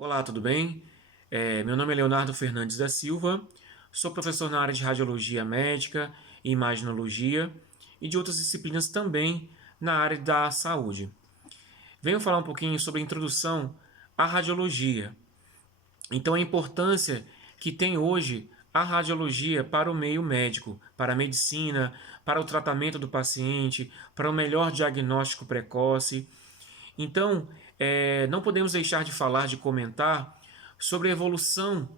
Olá, tudo bem? Meu nome é Leonardo Fernandes da Silva, sou professor na área de radiologia médica e imaginologia e de outras disciplinas também na área da saúde. Venho falar um pouquinho sobre a introdução à radiologia. Então, a importância que tem hoje a radiologia para o meio médico, para a medicina, para o tratamento do paciente, para o melhor diagnóstico precoce. Então, não podemos deixar de falar, de comentar sobre a evolução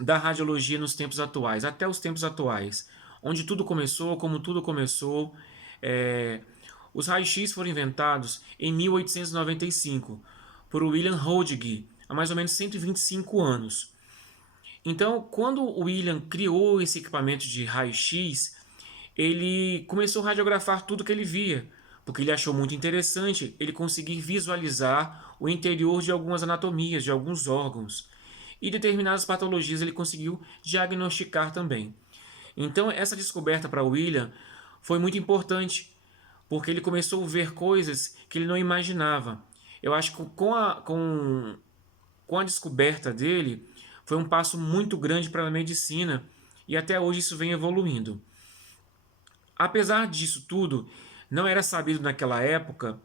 da radiologia nos tempos atuais, até os tempos atuais, onde tudo começou, como tudo começou. É, os raios-x foram inventados em 1895 por William Hodgkin, há mais ou menos 125 anos. Então, quando o William criou esse equipamento de raio-x, ele começou a radiografar tudo que ele via, porque ele achou muito interessante ele conseguir visualizar o interior de algumas anatomias, de alguns órgãos. E determinadas patologias ele conseguiu diagnosticar também. Então, essa descoberta para William foi muito importante, porque ele começou a ver coisas que ele não imaginava. Eu acho que com a descoberta dele, foi um passo muito grande para a medicina e até hoje isso vem evoluindo. Apesar disso tudo, não era sabido naquela época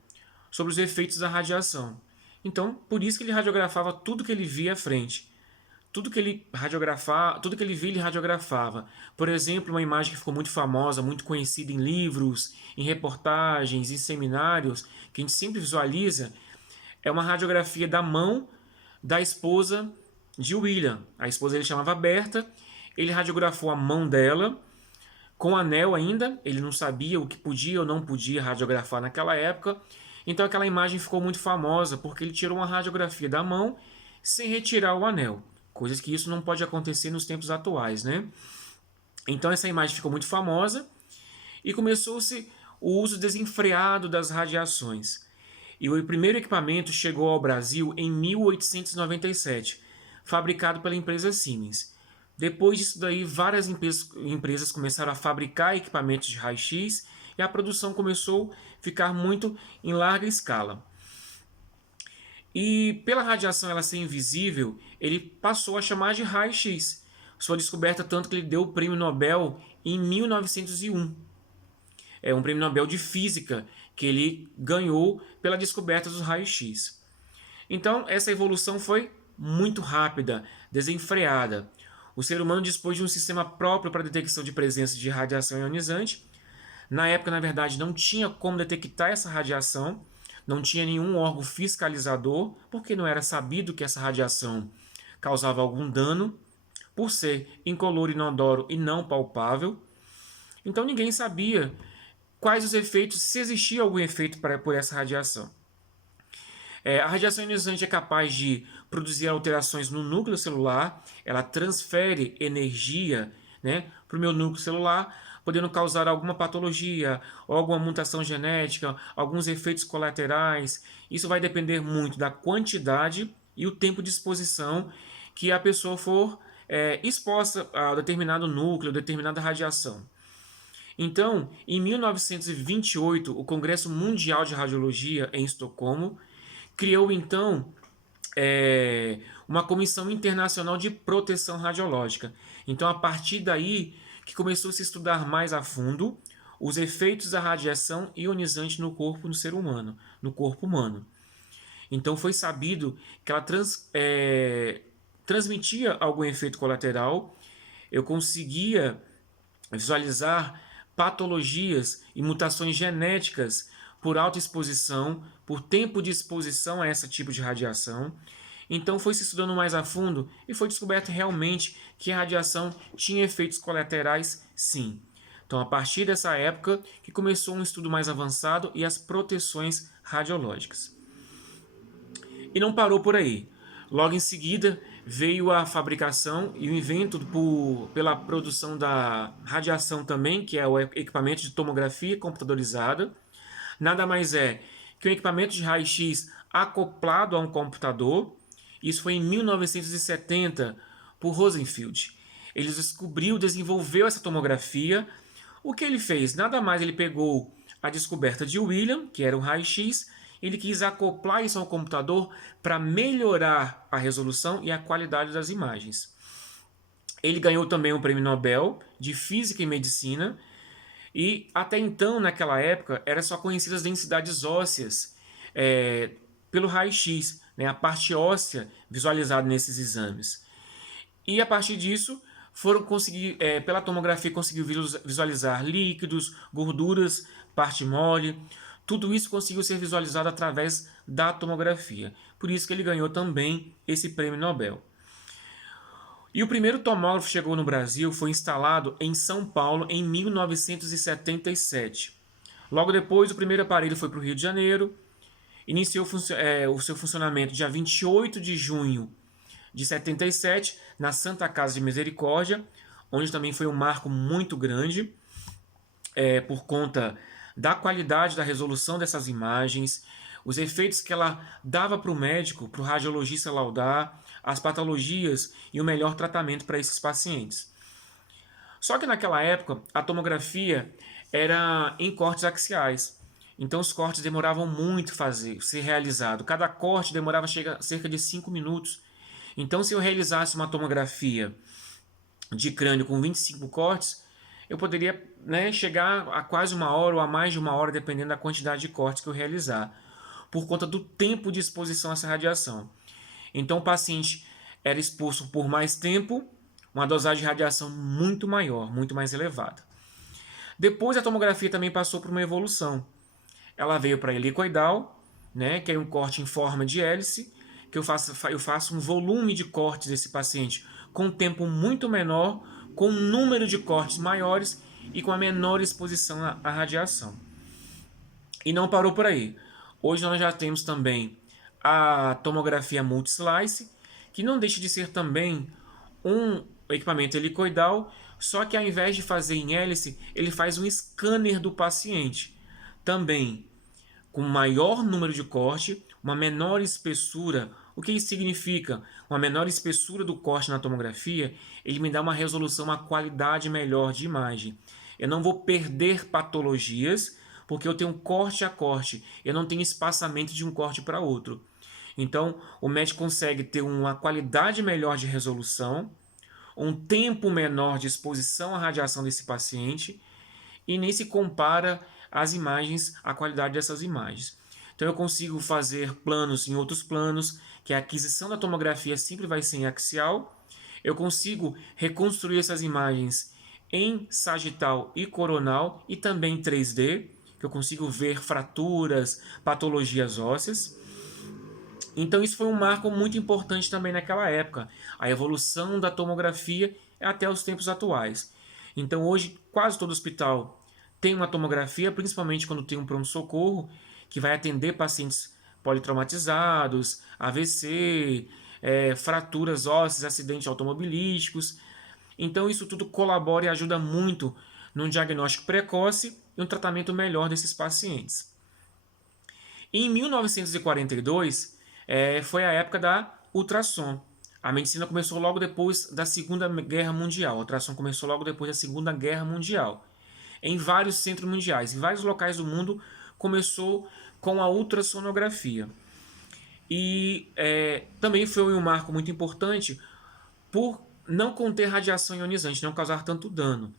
sobre os efeitos da radiação. Então, por isso que ele radiografava tudo que ele via à frente. Tudo que ele radiografava, tudo que ele via, ele radiografava. Por exemplo, uma imagem que ficou muito famosa, muito conhecida em livros, em reportagens, em seminários, que a gente sempre visualiza, é uma radiografia da mão da esposa de William. A esposa ele chamava Berta, ele radiografou a mão dela com anel ainda, ele não sabia o que podia ou não podia radiografar naquela época. Então aquela imagem ficou muito famosa porque ele tirou uma radiografia da mão sem retirar o anel. Coisas que isso não pode acontecer nos tempos atuais, né? Então essa imagem ficou muito famosa e começou-se o uso desenfreado das radiações. E o primeiro equipamento chegou ao Brasil em 1897, fabricado pela empresa Siemens. Depois disso daí, várias empresas começaram a fabricar equipamentos de raio-x e a produção começou a ficar muito em larga escala. E pela radiação ela ser invisível, ele passou a chamar de raio-x. Sua descoberta tanto que ele deu o prêmio Nobel em 1901. É um prêmio Nobel de Física que ele ganhou pela descoberta dos raios-x. Então, essa evolução foi muito rápida, desenfreada. O ser humano dispôs de um sistema próprio para detecção de presença de radiação ionizante. Na época, na verdade, não tinha como detectar essa radiação, não tinha nenhum órgão fiscalizador, porque não era sabido que essa radiação causava algum dano, por ser incolor, inodoro e não palpável. Então ninguém sabia quais os efeitos, se existia algum efeito por essa radiação. A radiação ionizante é capaz de produzir alterações no núcleo celular, ela transfere energia, né, para o meu núcleo celular, podendo causar alguma patologia, ou alguma mutação genética, alguns efeitos colaterais. Isso vai depender muito da quantidade e o tempo de exposição que a pessoa for exposta a determinado núcleo, determinada radiação. Então, em 1928, o Congresso Mundial de Radiologia, em Estocolmo, criou então uma comissão internacional de proteção radiológica. Então, a partir daí que começou a se estudar mais a fundo os efeitos da radiação ionizante no corpo do ser humano, no corpo humano. Então, foi sabido que ela transmitia algum efeito colateral. Eu conseguia visualizar patologias e mutações genéticas por alta exposição, por tempo de exposição a esse tipo de radiação. Então foi se estudando mais a fundo e foi descoberto realmente que a radiação tinha efeitos colaterais, sim. Então a partir dessa época que começou um estudo mais avançado e as proteções radiológicas. E não parou por aí. Logo em seguida veio a fabricação e o invento pela produção da radiação também, que é o equipamento de tomografia computadorizada. Nada mais é que um equipamento de raio-x acoplado a um computador. Isso foi em 1970 por Rosenfield. Ele desenvolveu essa tomografia. O que ele fez? Nada mais, ele pegou a descoberta de William, que era o raio-x, ele quis acoplar isso ao computador para melhorar a resolução e a qualidade das imagens. Ele ganhou também o Prêmio Nobel de Física e Medicina, e até então, naquela época, eram só conhecidas as densidades ósseas pelo raio-x, né, a parte óssea visualizada nesses exames. E a partir disso, pela tomografia, conseguiu visualizar líquidos, gorduras, parte mole. Tudo isso conseguiu ser visualizado através da tomografia. Por isso que ele ganhou também esse prêmio Nobel. E o primeiro tomógrafo que chegou no Brasil foi instalado em São Paulo em 1977. Logo depois, o primeiro aparelho foi para o Rio de Janeiro. Iniciou o seu funcionamento dia 28 de junho de 77, na Santa Casa de Misericórdia, onde também foi um marco muito grande, por conta da qualidade da resolução dessas imagens, os efeitos que ela dava para o médico, para o radiologista laudar, as patologias e o melhor tratamento para esses pacientes. Só que naquela época, a tomografia era em cortes axiais. Então os cortes demoravam muito ser realizado. Cada corte demorava cerca de 5 minutos. Então se eu realizasse uma tomografia de crânio com 25 cortes, eu poderia, né, chegar a quase 1 hora ou a mais de 1 hora, dependendo da quantidade de cortes que eu realizar, por conta do tempo de exposição a essa radiação. Então o paciente era exposto por mais tempo, uma dosagem de radiação muito maior, muito mais elevada. Depois a tomografia também passou por uma evolução. Ela veio para a helicoidal, né, que é um corte em forma de hélice, que eu faço um volume de cortes desse paciente com um tempo muito menor, com um número de cortes maiores e com a menor exposição à radiação. E não parou por aí. Hoje nós já temos também a tomografia multislice, que não deixa de ser também um equipamento helicoidal, só que ao invés de fazer em hélice, ele faz um scanner do paciente. Também com maior número de corte, uma menor espessura. O que isso significa? Uma menor espessura do corte na tomografia, ele me dá uma resolução, uma qualidade melhor de imagem. Eu não vou perder patologias, porque eu tenho corte a corte, eu não tenho espaçamento de um corte para outro. Então, o médico consegue ter uma qualidade melhor de resolução, um tempo menor de exposição à radiação desse paciente, e nem se compara as imagens, a qualidade dessas imagens. Então eu consigo fazer planos em outros planos, que a aquisição da tomografia sempre vai ser em axial. Eu consigo reconstruir essas imagens em sagital e coronal e também em 3D, que eu consigo ver fraturas, patologias ósseas. Então isso foi um marco muito importante também naquela época, a evolução da tomografia até os tempos atuais. Então hoje quase todo hospital tem uma tomografia, principalmente quando tem um pronto-socorro, que vai atender pacientes politraumatizados, AVC, fraturas ósseas, acidentes automobilísticos. Então isso tudo colabora e ajuda muito no diagnóstico precoce e um tratamento melhor desses pacientes. Em 1942, foi a época da ultrassom. A medicina começou logo depois da Segunda Guerra Mundial. A ultrassom começou logo depois da Segunda Guerra Mundial. Em vários centros mundiais, em vários locais do mundo, começou com a ultrassonografia. E também foi um marco muito importante por não conter radiação ionizante, não causar tanto dano.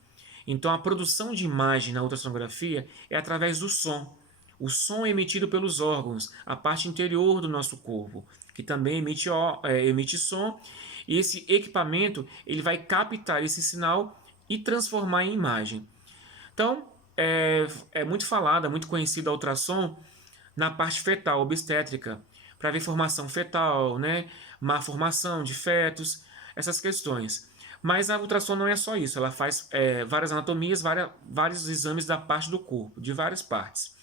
Então a produção de imagem na ultrassonografia é através do som. O som é emitido pelos órgãos, a parte interior do nosso corpo, que também emite som. E esse equipamento ele vai captar esse sinal e transformar em imagem. Então, é muito falada, muito conhecida a ultrassom na parte fetal, obstétrica, para ver formação fetal, né? Má formação de fetos, essas questões. Mas a ultrassom não é só isso, ela faz várias anatomias, vários exames da parte do corpo, de várias partes.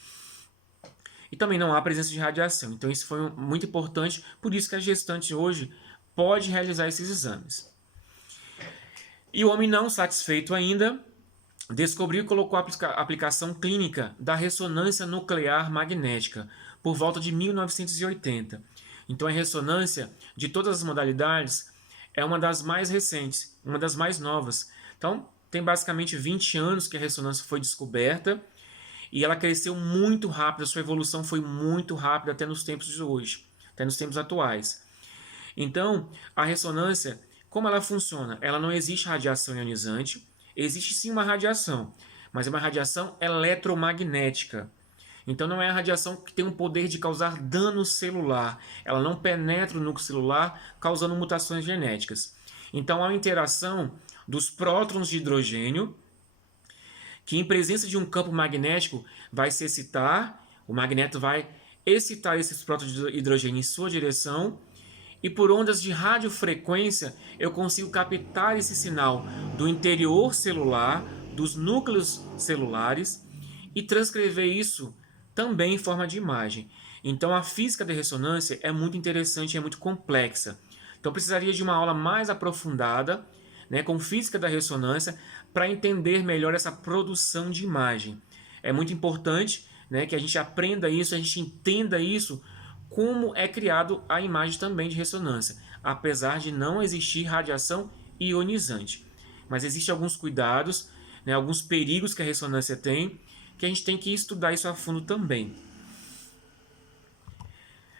E também não há presença de radiação, então isso foi muito importante, por isso que a gestante hoje pode realizar esses exames. E o homem não satisfeito ainda, descobriu e colocou a aplicação clínica da ressonância nuclear magnética por volta de 1980. Então a ressonância, de todas as modalidades, é uma das mais recentes, uma das mais novas. Então tem basicamente 20 anos que a ressonância foi descoberta e ela cresceu muito rápido, a sua evolução foi muito rápida até nos tempos de hoje, até nos tempos atuais. Então, a ressonância, como ela funciona? Ela não existe radiação ionizante, existe sim uma radiação, mas é uma radiação eletromagnética. Então não é a radiação que tem o poder de causar dano celular. Ela não penetra o núcleo celular, causando mutações genéticas. Então há uma interação dos prótons de hidrogênio, que em presença de um campo magnético vai se excitar, o magneto vai excitar esses prótons de hidrogênio em sua direção, e por ondas de radiofrequência eu consigo captar esse sinal do interior celular, dos núcleos celulares, e transcrever isso também em forma de imagem. Então a física da ressonância é muito interessante e é muito complexa. Então precisaria de uma aula mais aprofundada, né, com física da ressonância, para entender melhor essa produção de imagem. É muito importante, né, que a gente aprenda isso, a gente entenda isso, como é criado a imagem também de ressonância, apesar de não existir radiação ionizante. Mas existem alguns cuidados, né, alguns perigos que a ressonância tem, que a gente tem que estudar isso a fundo também.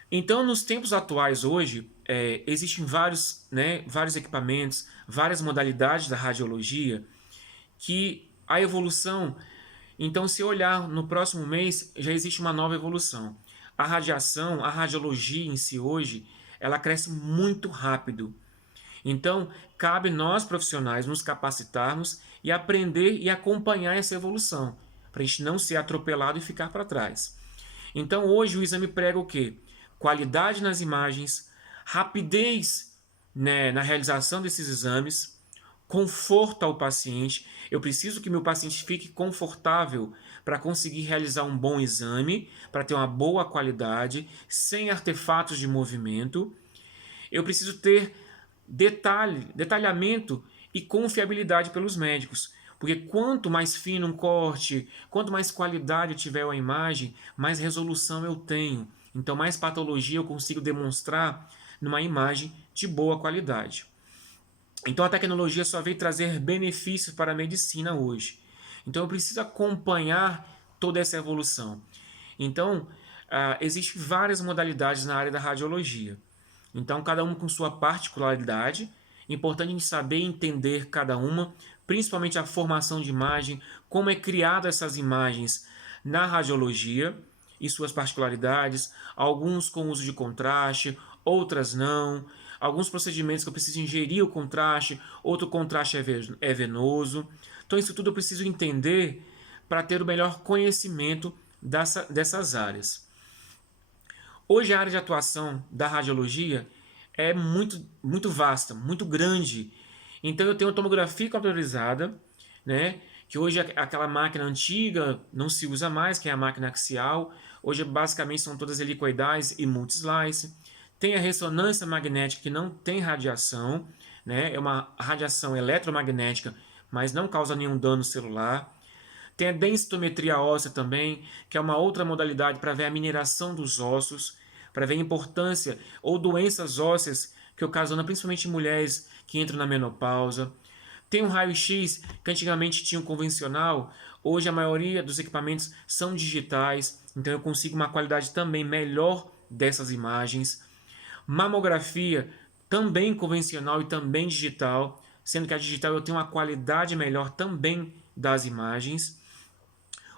Então, nos tempos atuais hoje, existem vários equipamentos, várias modalidades da radiologia, que a evolução, então se olhar no próximo mês, já existe uma nova evolução. A radiação, a radiologia em si hoje, ela cresce muito rápido. Então, cabe nós profissionais nos capacitarmos e aprender e acompanhar essa evolução, para a gente não ser atropelado e ficar para trás. Então, hoje o exame prega o quê? Qualidade nas imagens, rapidez, né, na realização desses exames, conforto ao paciente. Eu preciso que meu paciente fique confortável para conseguir realizar um bom exame, para ter uma boa qualidade, sem artefatos de movimento. Eu preciso ter detalhamento e confiabilidade pelos médicos. Porque quanto mais fino um corte, quanto mais qualidade eu tiver a imagem, mais resolução eu tenho. Então mais patologia eu consigo demonstrar numa imagem de boa qualidade. Então a tecnologia só veio trazer benefícios para a medicina hoje. Então eu preciso acompanhar toda essa evolução. Então existem várias modalidades na área da radiologia. Então cada uma com sua particularidade. Importante a gente saber e entender cada uma, principalmente a formação de imagem, como é criada essas imagens na radiologia e suas particularidades, alguns com uso de contraste, outras não, alguns procedimentos que eu preciso ingerir o contraste, outro contraste é venoso. Então isso tudo eu preciso entender para ter o melhor conhecimento dessas áreas. Hoje a área de atuação da radiologia é muito vasta, muito grande. Então eu tenho tomografia computadorizada, né, que hoje aquela máquina antiga não se usa mais, que é a máquina axial. Hoje basicamente são todas helicoidais e multislice. Tem a ressonância magnética, que não tem radiação, né, é uma radiação eletromagnética, mas não causa nenhum dano celular. Tem a densitometria óssea também, que é uma outra modalidade para ver a mineração dos ossos, para ver a importância ou doenças ósseas que ocasionam principalmente em mulheres que entram na menopausa. Tem um raio-x que antigamente tinha um convencional, hoje a maioria dos equipamentos são digitais, então eu consigo uma qualidade também melhor dessas imagens. Mamografia, também convencional e também digital, sendo que a digital eu tenho uma qualidade melhor também das imagens.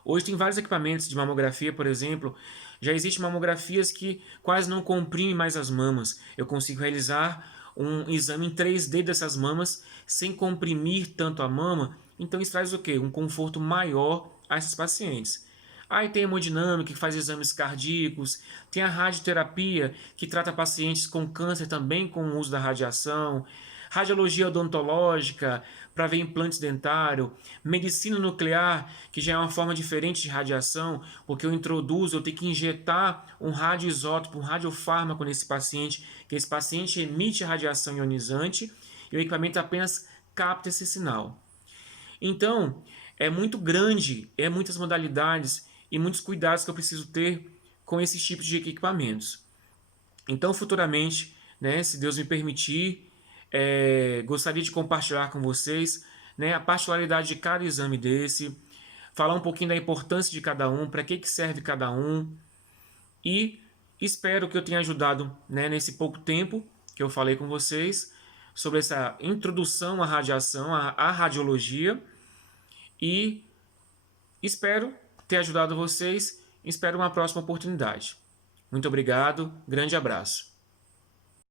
Hoje tem vários equipamentos de mamografia, por exemplo. Já existem mamografias que quase não comprimem mais as mamas. Eu consigo realizar um exame em 3D dessas mamas sem comprimir tanto a mama. Então isso traz o quê? Um conforto maior a esses pacientes. Aí tem a hemodinâmica, que faz exames cardíacos. Tem a radioterapia, que trata pacientes com câncer também com o uso da radiação. Radiologia odontológica, para ver implantes dentários, medicina nuclear, que já é uma forma diferente de radiação, porque eu tenho que injetar um radioisótopo, um radiofármaco nesse paciente, que esse paciente emite radiação ionizante e o equipamento apenas capta esse sinal. Então, é muito grande, é muitas modalidades e muitos cuidados que eu preciso ter com esses tipos de equipamentos. Então, futuramente, né, se Deus me permitir, gostaria de compartilhar com vocês, né, a particularidade de cada exame desse, falar um pouquinho da importância de cada um, para que serve cada um. E espero que eu tenha ajudado, né, nesse pouco tempo que eu falei com vocês sobre essa introdução à radiação, à radiologia. E espero ter ajudado vocês. Espero uma próxima oportunidade. Muito obrigado, grande abraço.